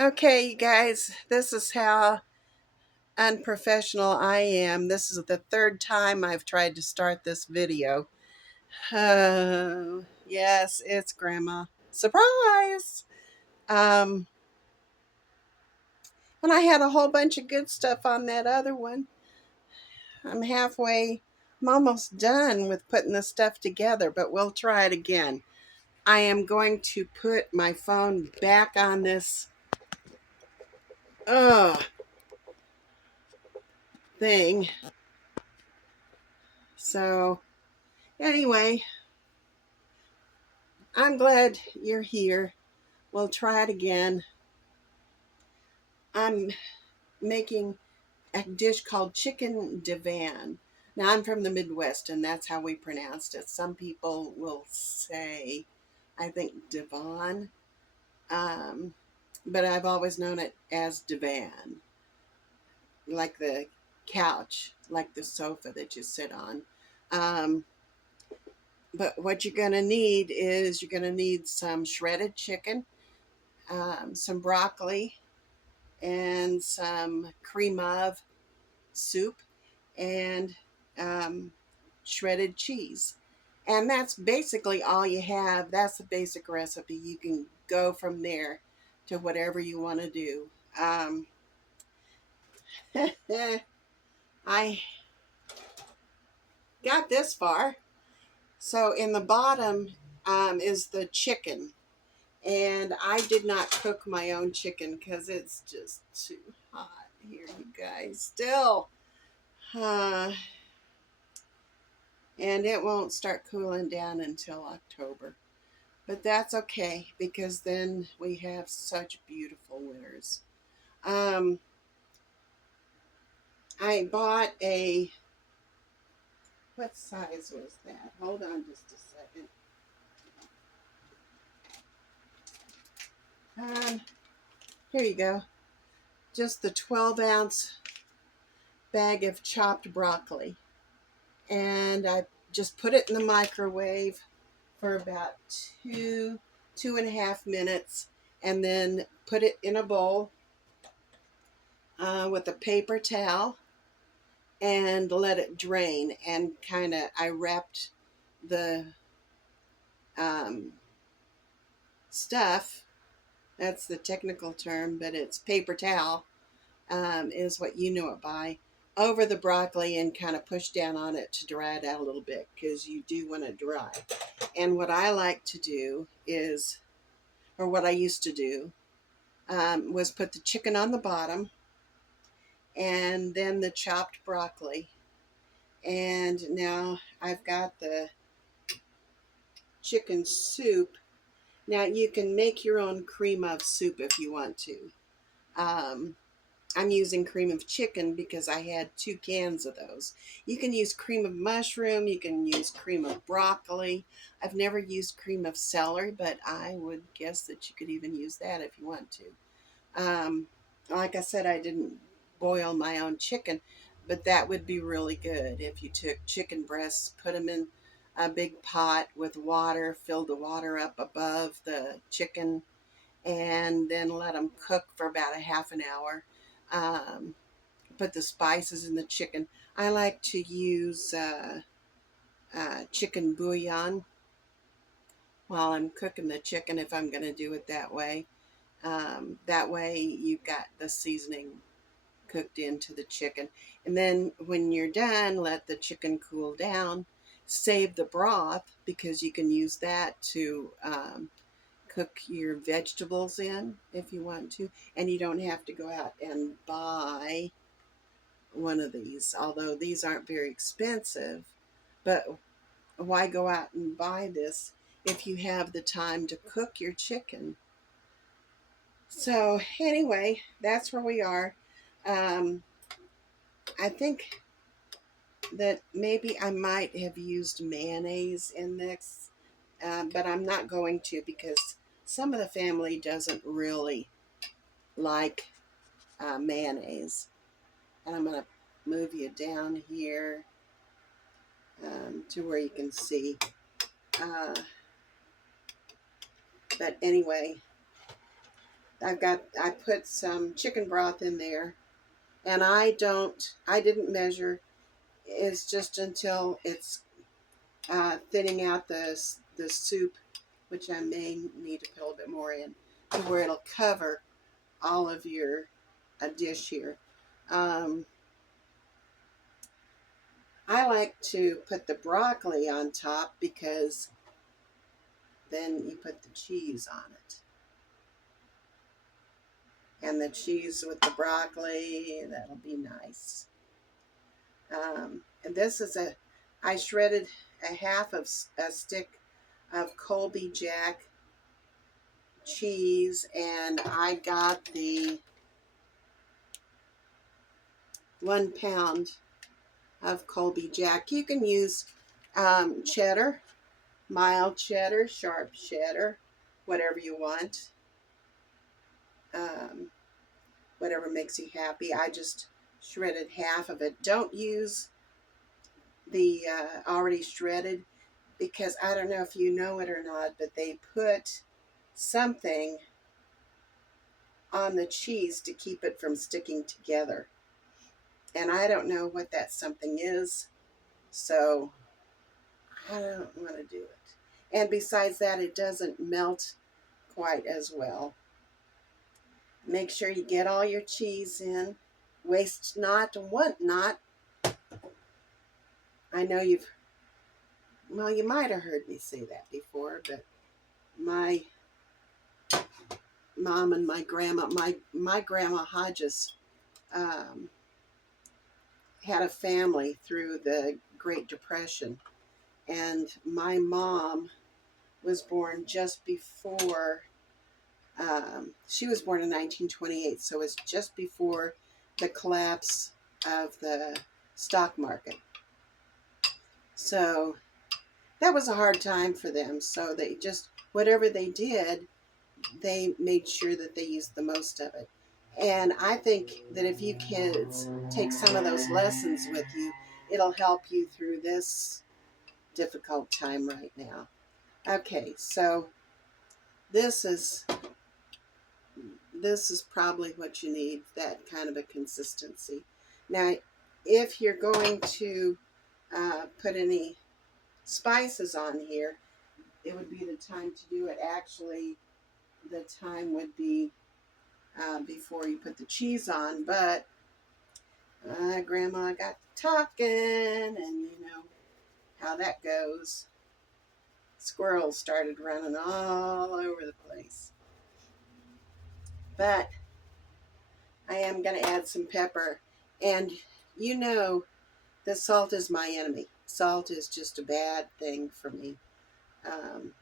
Okay, you guys, this is how unprofessional I am. This is the third time I've tried to start this video. Yes, it's Grandma. Surprise! Um, when I had a whole bunch of good stuff on that other one, I'm almost done with putting the stuff together, but we'll try it again. I am going to put my phone back on this uh, thing. So, anyway, I'm glad you're here. We'll try it again. I'm making a dish called chicken divan. Now, I'm from the Midwest, and that's how we pronounced it. Some people will say, I think, divan, um, but I've always known it as divan, like the couch, like the sofa that you sit on. Um, but what you're going to need is you're going to need some shredded chicken, some broccoli, and some cream of soup and um, shredded cheese. And that's basically all you have. That's the basic recipe. You can go from there to whatever you want to do. I got this far. So in the bottom is the chicken. And I did not cook my own chicken because it's just too hot here, you guys. Still. Uh, and it won't start cooling down until October. But that's okay because then we have such beautiful winters. Um, I bought what size was that? Hold on just a second. Um, Here you go. Just the 12-ounce bag of chopped broccoli. And I just put it in the microwave for about 2.5 minutes, and then put it in a bowl with a paper towel and let it drain. And I wrapped the um, stuff, that's the technical term, but it's paper towel, is what you know it by, over the broccoli and kind of push down on it to dry it out a little bit because you do want it dry. And what I like to do is, or what I used to do, was put the chicken on the bottom and then the chopped broccoli. And now I've got the chicken soup. Now you can make your own cream of soup if you want to. Um, I'm using cream of chicken because I had 2 cans of those. You can use cream of mushroom, you can use cream of broccoli. I've never used cream of celery, but I would guess that you could even use that if you want to. Like I said, I didn't boil my own chicken, but that would be really good if you took chicken breasts, put them in a big pot with water, filled the water up above the chicken, and then let them cook for about a half an hour. Um, Put the spices in the chicken. I like to use chicken bouillon while I'm cooking the chicken if I'm going to do it that way. That way you've got the seasoning cooked into the chicken. And then when you're done, let the chicken cool down. Save the broth because you can use that to cook your vegetables in if you want to. And you don't have to go out and buy one of these, although these aren't very expensive. But why go out and buy this if you have the time to cook your chicken? So, anyway, that's where we are. Um, I think that maybe I might have used mayonnaise in this, but I'm not going to because some of the family doesn't really like mayonnaise. And I'm going to move you down here to where you can see. Uh, but anyway, I put some chicken broth in there, and I didn't measure. It's just until it's thinning out the soup, which I may need to put a little bit more in, to where it'll cover all of your dish here. Um, I like to put the broccoli on top because then you put the cheese on it. And the cheese with the broccoli, that'll be nice. And this is I shredded a half of a stick of Colby Jack cheese, and I got the 1 pound of Colby Jack. You can use cheddar, mild cheddar, sharp cheddar, whatever you want, um, whatever makes you happy. I just shredded half of it. Don't use the already shredded, because I don't know if you know it or not, but they put something on the cheese to keep it from sticking together. And I don't know what that something is, so I don't want to do it. And besides that, it doesn't melt quite as well. Make sure you get all your cheese in. Waste not, want not. I know you might have heard me say that before, but my mom and my grandma Hodges um, had a family through the Great Depression, and my mom was born just before. She was born in 1928, so it's just before the collapse of the stock market. So that was a hard time for them. So they just, whatever they did, they made sure that they used the most of it. And I think that if you kids take some of those lessons with you, it'll help you through this difficult time right now. Okay, so this is probably what you need, that kind of a consistency. Now, if you're going to put any spices on here, it would be the time to do it. Actually, the time would be before you put the cheese on, but Grandma got talking, and you know how that goes. Squirrels started running all over the place. But I am going to add some pepper, and you know the salt is my enemy. Salt is just a bad thing for me. Um,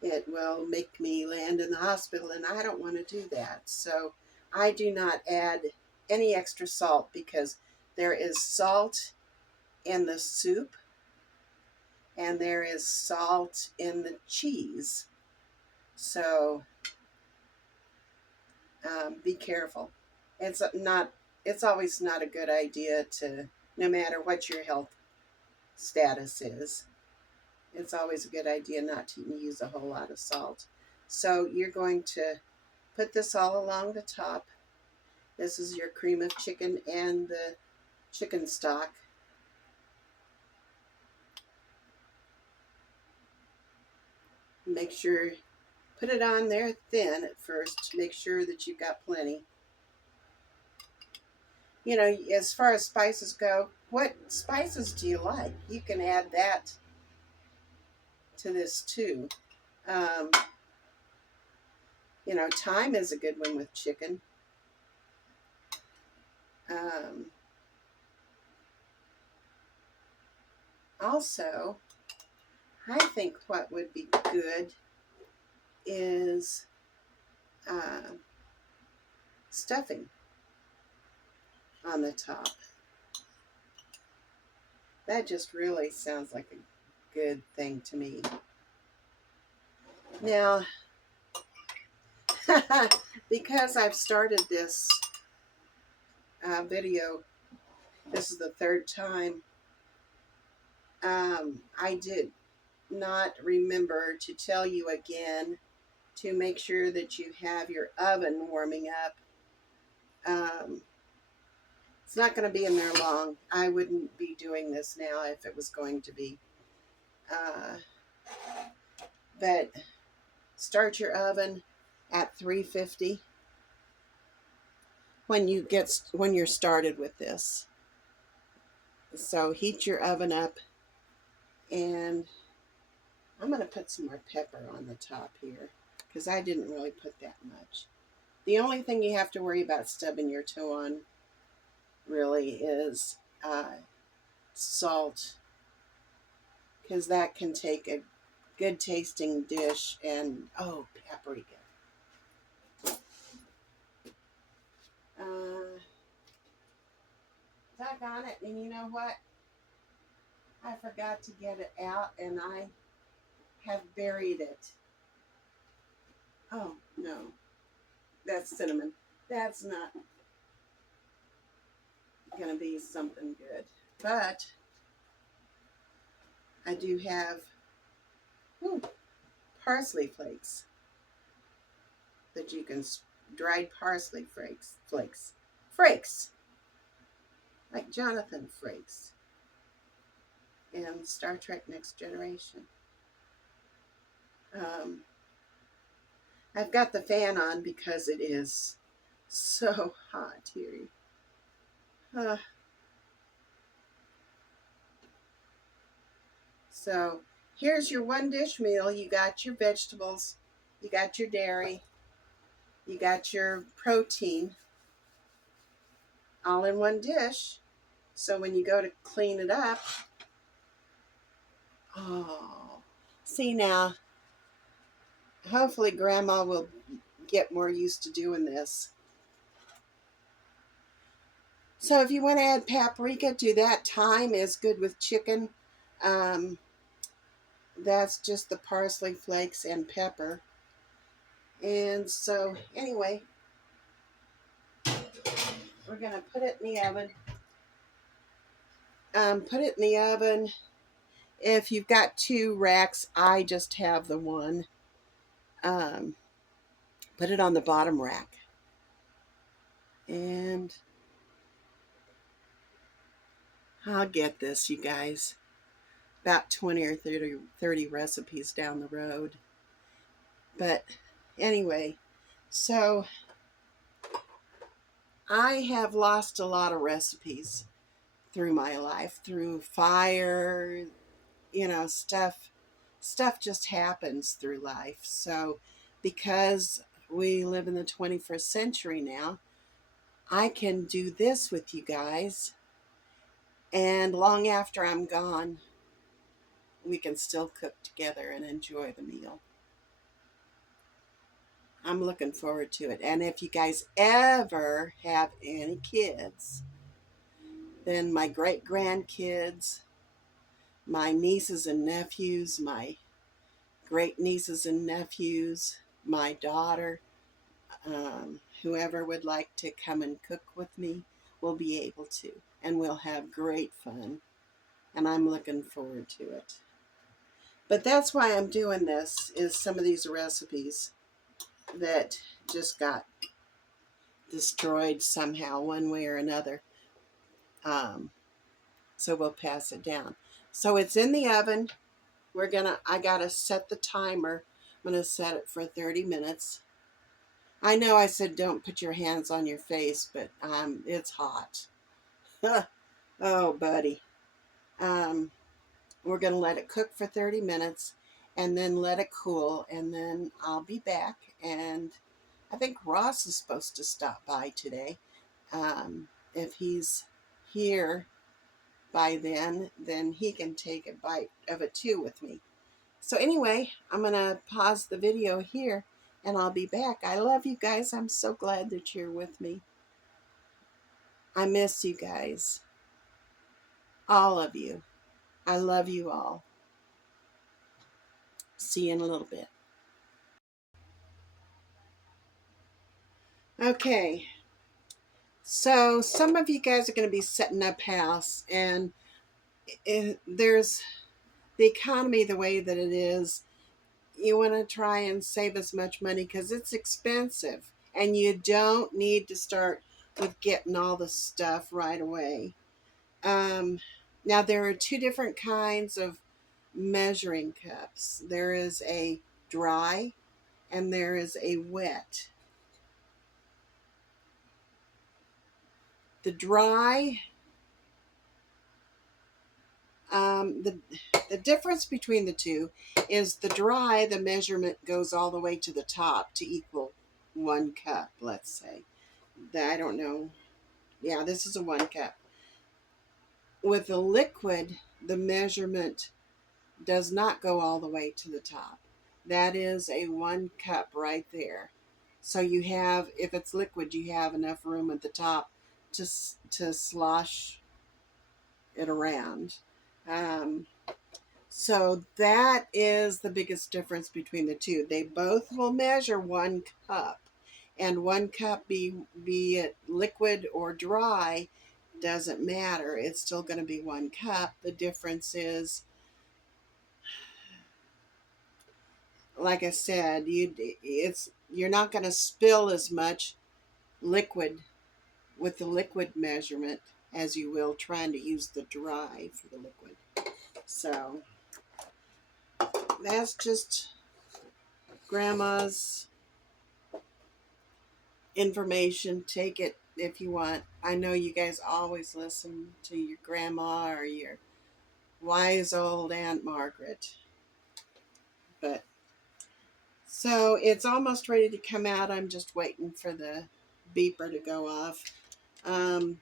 it will make me land in the hospital, and I don't want to do that. So I do not add any extra salt, because there is salt in the soup and there is salt in the cheese. So be careful. It's not. It's always not a good idea to, no matter what your health status is, it's always a good idea not to use a whole lot of salt. So you're going to put this all along the top. This is your cream of chicken and the chicken stock. Make sure, put it on there thin at first. Make sure that you've got plenty. You know, as far as spices go, what spices do you like? You can add that to this too. Um, you know, thyme is a good one with chicken. Also, I think what would be good is stuffing on the top. That just really sounds like a good thing to me. Now, because I've started this video, this is the third time, I did not remember to tell you again to make sure that you have your oven warming up. It's not going to be in there long. I wouldn't be doing this now if it was going to be. Uh, but start your oven at 350 when you're started with this. So heat your oven up, and I'm going to put some more pepper on the top here because I didn't really put that much. The only thing you have to worry about stubbing your toe on really is salt, because that can take a good tasting dish and, oh, paprika. Doggone it, and you know what? I forgot to get it out, and I have buried it. Oh, no. That's cinnamon. That's not going to be something good. But I do have parsley flakes that you can, dried parsley flakes, like Jonathan Frakes in Star Trek Next Generation. I've got the fan on because it is so hot here. So here's your one dish meal. You got your vegetables, you got your dairy, you got your protein, all in one dish. So when you go to clean it up, oh, see now, hopefully Grandma will get more used to doing this. So if you want to add paprika to that, thyme is good with chicken. That's just the parsley flakes and pepper. And so anyway, we're going to put it in the oven. Put it in the oven. If you've got 2 racks, I just have the one. Put it on the bottom rack. And I'll get this, you guys. About 20 or 30 recipes down the road. But anyway, so I have lost a lot of recipes through my life, through fire, stuff just happens through life. So because we live in the 21st century now, I can do this with you guys, and long after I'm gone, we can still cook together and enjoy the meal. I'm looking forward to it. And if you guys ever have any kids, then my great grandkids, my nieces and nephews, my great nieces and nephews, my daughter, whoever would like to come and cook with me will be able to. And we'll have great fun. And I'm looking forward to it. But that's why I'm doing this, is some of these recipes that just got destroyed somehow, one way or another. So we'll pass it down. So it's in the oven. I gotta set the timer. I'm gonna set it for 30 minutes. I know I said don't put your hands on your face, but it's hot. Oh, buddy. We're gonna let it cook for 30 minutes and then let it cool, and then I'll be back. And I think Ross is supposed to stop by today. If he's here by then he can take a bite of it too with me. So anyway, I'm going to pause the video here and I'll be back. I love you guys. I'm so glad that you're with me. I miss you guys. All of you. I love you all. See you in a little bit. Okay. So some of you guys are going to be setting up house, and there's the economy the way that it is. you want to try and save as much money because it's expensive, and you don't need to start with getting all the stuff right away. Um, Now, there are two different kinds of measuring cups. There is a dry and there is a wet. The dry, the difference between the two is the dry, the measurement goes all the way to the top to equal 1 cup, let's say. I don't know. Yeah, this is a 1 cup. With the liquid, the measurement does not go all the way to the top. That is a 1 cup right there. So you have, if it's liquid, you have enough room at the top to slosh it around. Um, so that is the biggest difference between the two. They both will measure 1 cup, and 1 cup, be it liquid or dry, doesn't matter. It's still going to be 1 cup. The difference is, like I said, you're not going to spill as much liquid with the liquid measurement as you will trying to use the dry for the liquid. So that's just Grandma's information. Take it if you want. I know you guys always listen to your grandma or your wise old Aunt Margaret. But so it's almost ready to come out. I'm just waiting for the beeper to go off. Um,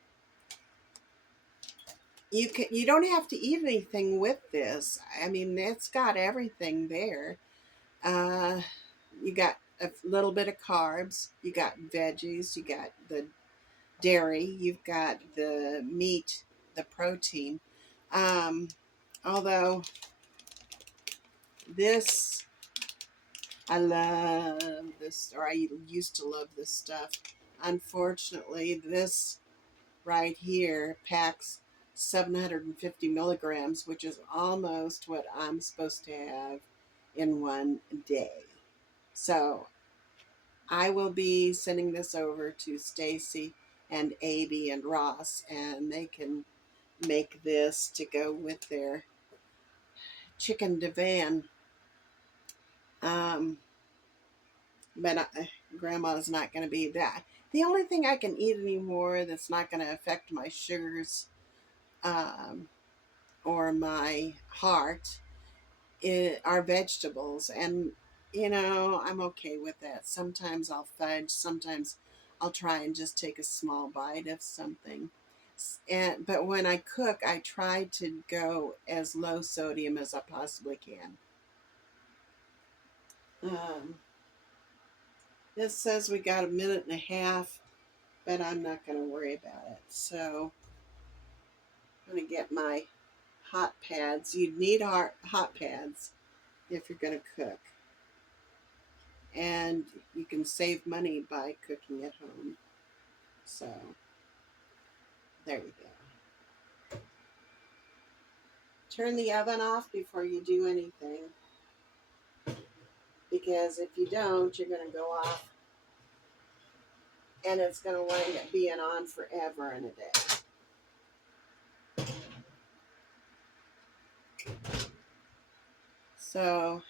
you don't have to eat anything with this. I mean, it's got everything there. Uh, you got a little bit of carbs. You got veggies. You got the dairy. You've got the meat, the protein. Um, Although this, I love this, or I used to love this stuff. Unfortunately, this right here packs 750 milligrams, which is almost what I'm supposed to have in 1 day. So I will be sending this over to Stacy and Abby and Ross, and they can make this to go with their chicken divan. Um, but Grandma's not going to be that. The only thing I can eat anymore that's not going to affect my sugars um, or my heart are vegetables. And, I'm okay with that. Sometimes I'll fudge. Sometimes I'll try and just take a small bite of something. But when I cook, I try to go as low sodium as I possibly can. Um, this says we got a minute and a half, but I'm not going to worry about it. So I'm going to get my hot pads. You'd need hot pads if you're going to cook. And you can save money by cooking at home. So there we go. Turn the oven off before you do anything, because if you don't, you're going to go off and it's going to wind up being on forever and a day. So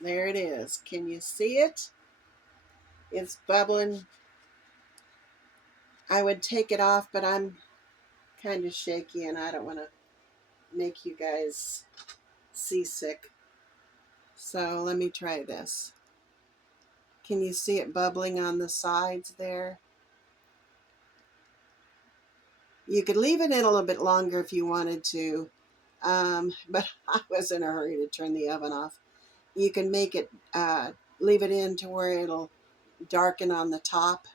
there it is. Can you see it? It's bubbling. I would take it off, but I'm kind of shaky and I don't want to make you guys seasick. So let me try this. Can you see it bubbling on the sides there? You could leave it in a little bit longer if you wanted to, but I was in a hurry to turn the oven off. You can make it, leave it in to where it'll darken on the top.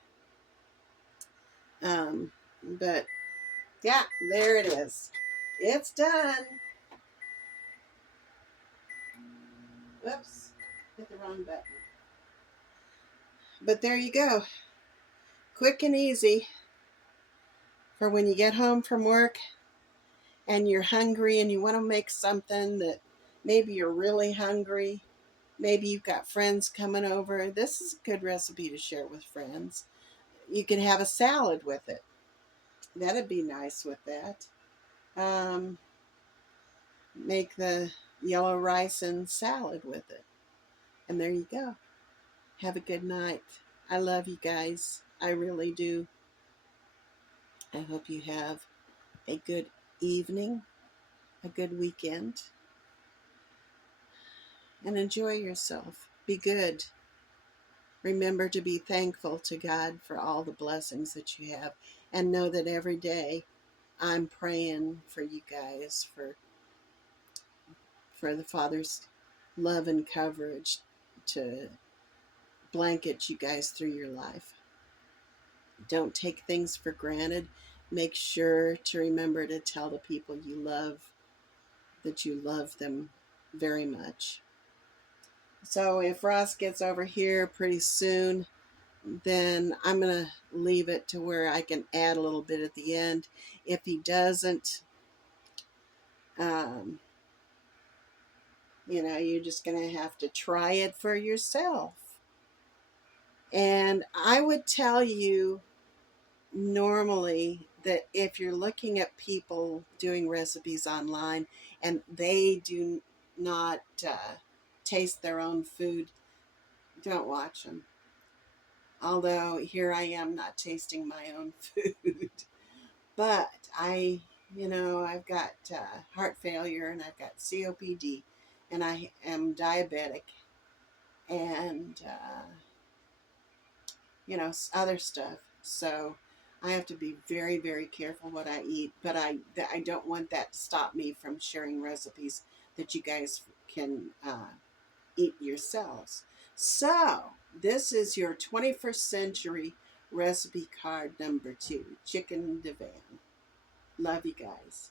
But yeah, there it is. It's done. Whoops, hit the wrong button. But there you go. Quick and easy for when you get home from work and you're hungry and you want to make something that maybe you're really hungry, maybe you've got friends coming over, this is a good recipe to share with friends. You can have a salad with it. That'd be nice with that. Um, Make the yellow rice and salad with it. And there you go. Have a good night. I love you guys. I really do. I hope you have a good evening, a good weekend, and enjoy yourself. Be good. Remember to be thankful to God for all the blessings that you have, and know that every day I'm praying for you guys for the Father's love and coverage to blanket you guys through your life. Don't take things for granted. Make sure to remember to tell the people you love that you love them very much. So if Ross gets over here pretty soon, then I'm going to leave it to where I can add a little bit at the end. If he doesn't, um, you're just going to have to try it for yourself. And I would tell you normally that if you're looking at people doing recipes online and they do not taste their own food, don't watch them. Although here I am not tasting my own food. But I've got heart failure and I've got COPD and I am diabetic and, other stuff. So I have to be very, very careful what I eat. But I don't want that to stop me from sharing recipes that you guys can eat yourselves. So this is your 21st century recipe card number 2, chicken divan. Love you guys.